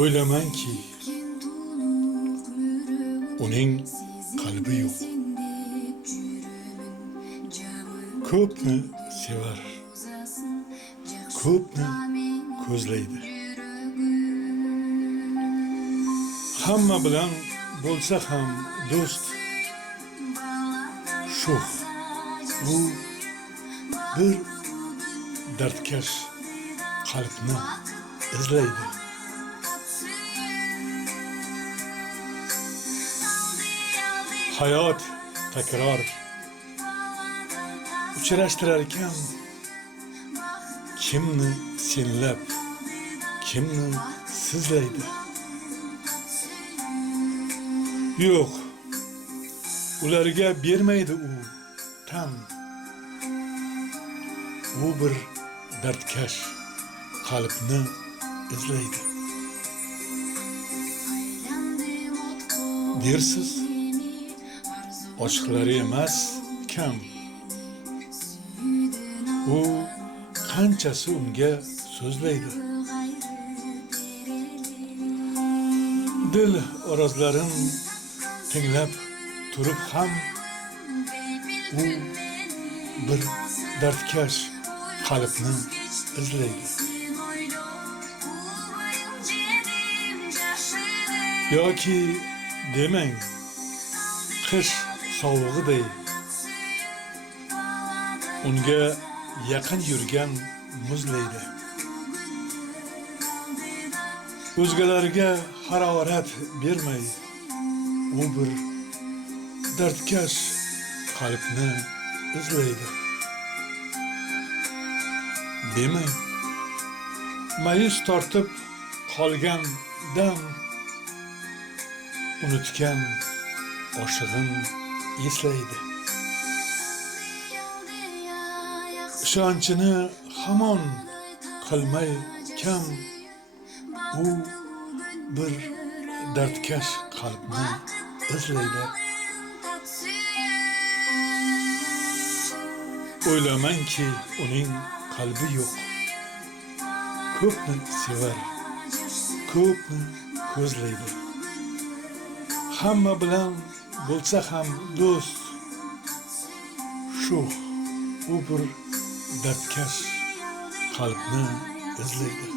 O'ylamanki, uning qalbi yo'q. Ko'pni sevar, ko'pni ko'zlaydi. Hamma bilan bo'lsa ham do'st. Sho'x, bu bir dardkash qalbni izlaydi. Hayot takror uchrashtirar ekan kimni senlab, kimni sizlaydi. Yo'q, ularga bermaydi u tan. U bir dardkash qalbni izlaydi. Dersiz, ochiqlari emas kam. U qanchasi unga so'zlaydi. Dil orozlarin tinglab turib ham u bir dardkash qalbni izlaydi. Yoki demang, qish sovug'iday unga yaqin yurgan muzlaydi. O'zgalarga harorat bermay, u bir dardkash qalbni izlaydi. Demang, ma'yus tortib qolgan dam unutgan oshig'in eslaydi. Ishonchini hamon qilmay kam, u bir dardkash qalbni izlaydi. O'ylamanki, uning qalbi yo'q. Ko'pni sevar, ko'pni ko'zlaydi. Hamma bilan bo'lsa ham do'st. Sho'x, u bir dardkash qalbni izlaydi.